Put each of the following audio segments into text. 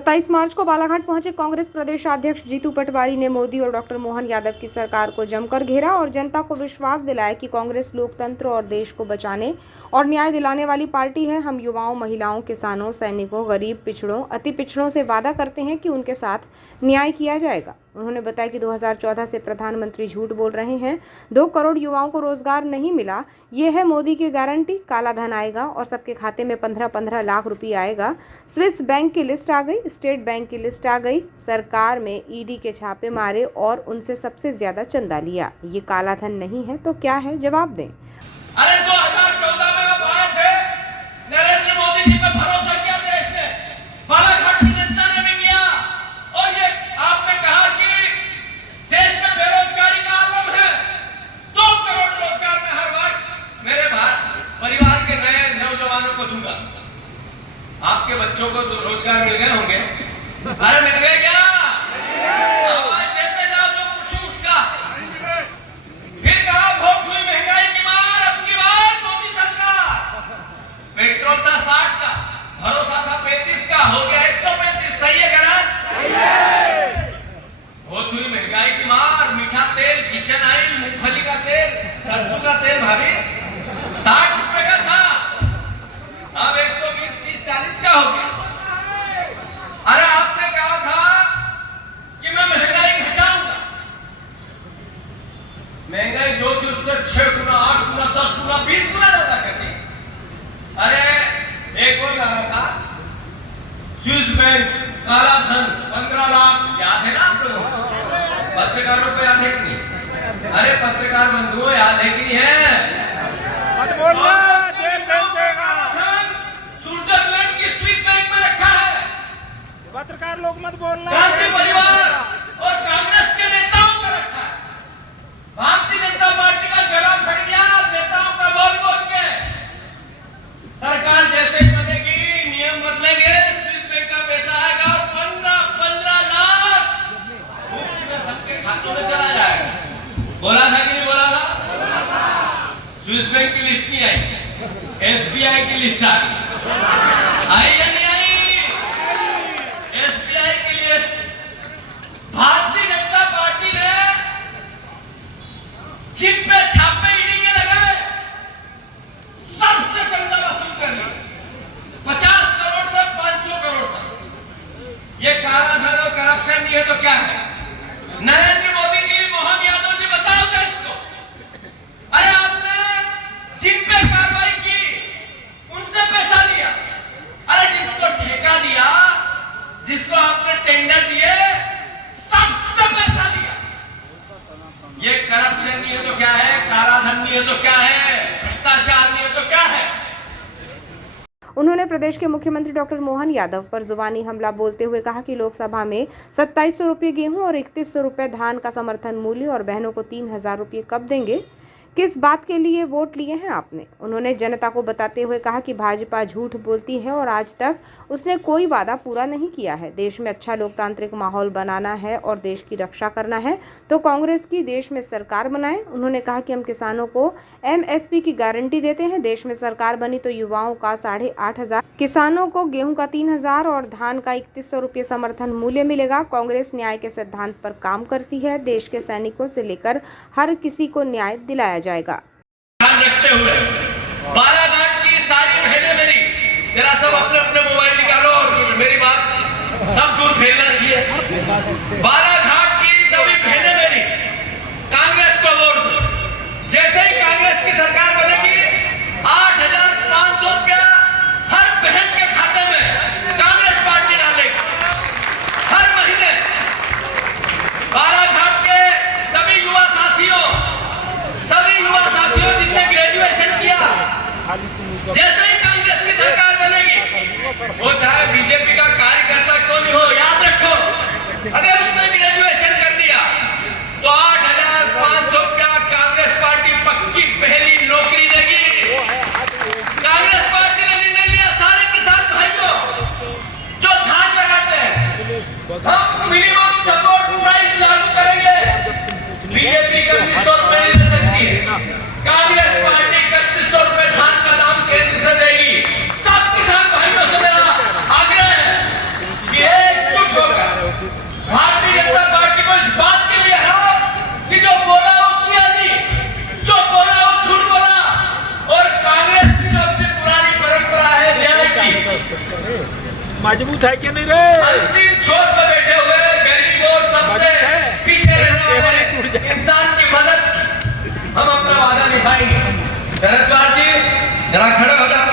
27 मार्च को बालाघाट पहुंचे कांग्रेस प्रदेश अध्यक्ष जीतू पटवारी ने मोदी और डॉक्टर मोहन यादव की सरकार को जमकर घेरा और जनता को विश्वास दिलाया कि कांग्रेस लोकतंत्र और देश को बचाने और न्याय दिलाने वाली पार्टी है। हम युवाओं, महिलाओं, किसानों, सैनिकों, गरीब, पिछड़ों, अति पिछड़ों से वादा करते हैं कि उनके साथ न्याय किया जाएगा। उन्होंने बताया कि 2014 से प्रधानमंत्री झूठ बोल रहे हैं। 2 करोड़ युवाओं को रोजगार नहीं मिला। ये है मोदी की गारंटी। काला धन आएगा और सबके खाते में 15-15 लाख रुपए आएगा। स्विस बैंक की लिस्ट आ गई, स्टेट बैंक की लिस्ट आ गई। सरकार में ईडी के छापे मारे और उनसे सबसे ज्यादा चंदा लिया। ये काला धन नहीं है तो क्या है? जवाब दें। अरे 2014 में वो आए थे, नरेंद्र मोदी जी पे भरोसा किया देश ने, बालाघाट की जनता ने भी किया। और ये आपने कहा कि देश में बेरोजगारी का आलम है, 2 करोड़ रोजगार में हर वर्ष मेरे परिवार के नए नौजवानों को दूंगा। आपके बच्चों को तो रोजगार मिल गए होंगे। अरे मिल गए क्या? आवाज देते जाओ जो पूछूं उसका। फिर कहा वोट हुई महंगाई की मार, अब की बार मोदी सरकार। पेट्रोल था 60 का, भरोसा था 35 का, हो गया 135। सही है गलत? वोट हुई महंगाई की मार। मीठा तेल, किचन ऑयल, मूंगफली का तेल, सरसों का तेल भाभी 60 रुपए का था, अब 120, 30, 40 का हो गया। अरे आपने कहा था कि मैं महंगाई घटाऊंगा। महंगाई जो थी उससे 6 गुना, 8 गुना, 10 गुना, 20 गुना ज्यादा कर दी। अरे एक और गाना था, स्विस बैंक, काला धन, 15 लाख, याद है ना आप लोगों को? पत्रकारों को याद है कि नहीं? अरे पत्रकार बंधुओं, याद है कि नहीं है? मत बोलना, जेल भेज देगा। स्विट्जरलैंड की स्विस बैंक में रखा है। पत्रकार लोग मत बोलना। गांधी परिवार और कांग्रेस के नेताओं का रखा है। भारतीय जनता पार्टी का गला फट गया नेताओं का बोल बोल के। सरकार जैसे बनेगी, नियम बदलेंगे, स्विस बैंक का पैसा आएगा 15-15 लाख मुफ्त में सबके खातों में चला जाएगा। बोला था कि नहीं बोला था? स्विस बैंक की लिस्ट नहीं आई, एसबीआई की लिस्ट आ गई। आई या नहीं आई? एसबीआई की लिस्ट। भारतीय जनता पार्टी ने जिन पे छापे ईडी के लगाए, सबसे चंदा वसूल कर लिया, 50 करोड़ से 500 करोड़ तक। ये काला धन और करप्शन नहीं है तो क्या है? नरेंद्र मोदी जी, मोहन यादव जी, बताओ देश को। अरे आपने जिन पे कार्रवाई की उनसे पैसा लिया। अरे जिसको ठेका दिया, जिसको आपने टेंडर दिए, सबसे पैसा लिया। ये करप्शन नहीं है तो क्या है? काला धन नहीं है तो क्या है? भ्रष्टाचार नहीं है तो क्या है? उन्होंने प्रदेश के मुख्यमंत्री डॉक्टर मोहन यादव पर जुबानी हमला बोलते हुए कहा कि लोकसभा में 2700 रुपये गेहूं और 3100 रुपये धान का समर्थन मूल्य और बहनों को 3000 रुपये कब देंगे? किस बात के लिए वोट लिए हैं आपने? उन्होंने जनता को बताते हुए कहा कि भाजपा झूठ बोलती है और आज तक उसने कोई वादा पूरा नहीं किया है। देश में अच्छा लोकतांत्रिक माहौल बनाना है और देश की रक्षा करना है तो कांग्रेस की देश में सरकार बनाए। उन्होंने कहा कि हम किसानों को एमएसपी की गारंटी देते हैं। देश में सरकार बनी तो युवाओं का 8500, किसानों को गेहूं का 3000 और धान का 3100 रुपये समर्थन मूल्य मिलेगा। कांग्रेस न्याय के सिद्धांत पर काम करती है। देश के सैनिकों से लेकर हर किसी को न्याय दिलाया जाएगा। ध्यान रखते हुए बालाघाट की सारी बहनें मेरी, जरा सब अपने अपने मोबाइल निकालो और मेरी बात सब दूर फैलना चाहिए। बालाघाट की सभी बहनें मेरी, कांग्रेस को वोट दो। जैसे ही कांग्रेस की सरकार बनेगी, 8500 रुपया हर बहन के खाते में कांग्रेस पार्टी डालेगी हर महीने। बालाघाट के सभी युवा साथियों जिसने ग्रेजुएशन किया, जैसे ही कांग्रेस की सरकार बनेगी, वो चाहे बीजेपी का कार्यकर्ता क्यों नहीं हो, याद रखो, अगर उसने ग्रेजुएशन कर लिया तो 8500 रुपया कांग्रेस पार्टी पक्की पहली नौकरी देगी। कांग्रेस पार्टी ने निर्णय लिया, सारे किसान भाइयों जो धान लगाते हैं, हम मिनिमम सपोर्ट प्राइस लागू करेंगे। बीजेपी 3100 रुपए दे सकती है, कांग्रेस पार्टी 3100 रुपए धान का दाम केंद्र से देगी। सब किसान भाइयों से मेरा आग्रह है कि एक मजबूत है कि नहीं रे? अंतिम छोर पर बैठे हुए गरीब और सबसे पीछे रहने वाले इंसान की मदद हम अपना वादा निभाएंगे। शरद पवार जी जरा खड़े हो जाओ,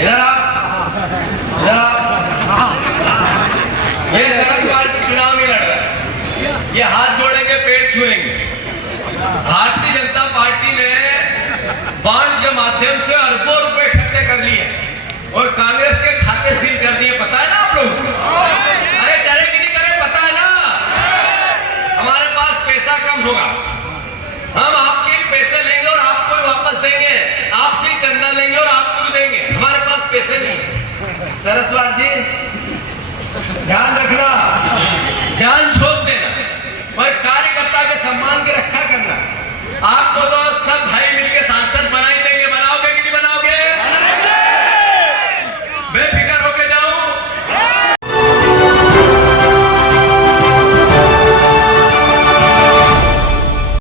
इधर आओ, इधर आओ। ये शरद पवार जी चुनाव नहीं लड़ रहे, ये हाथ जोड़ेंगे, पेट छुएंगे। भारतीय जनता पार्टी ने बॉन्ड के माध्यम से अरबों रुपए इकट्ठे कर लिए और कांग्रेस के खाते सील कर दिए, पता है ना आप लोग? अरे डरे कि नहीं करे, पता है ना? हमारे पास पैसा कम होगा, हम आपके पैसे लेंगे और आपको वापस देंगे, आपसे ही चंदा लेंगे और आपको भी देंगे, हमारे पास पैसे नहीं है। सरस्वती जी ध्यान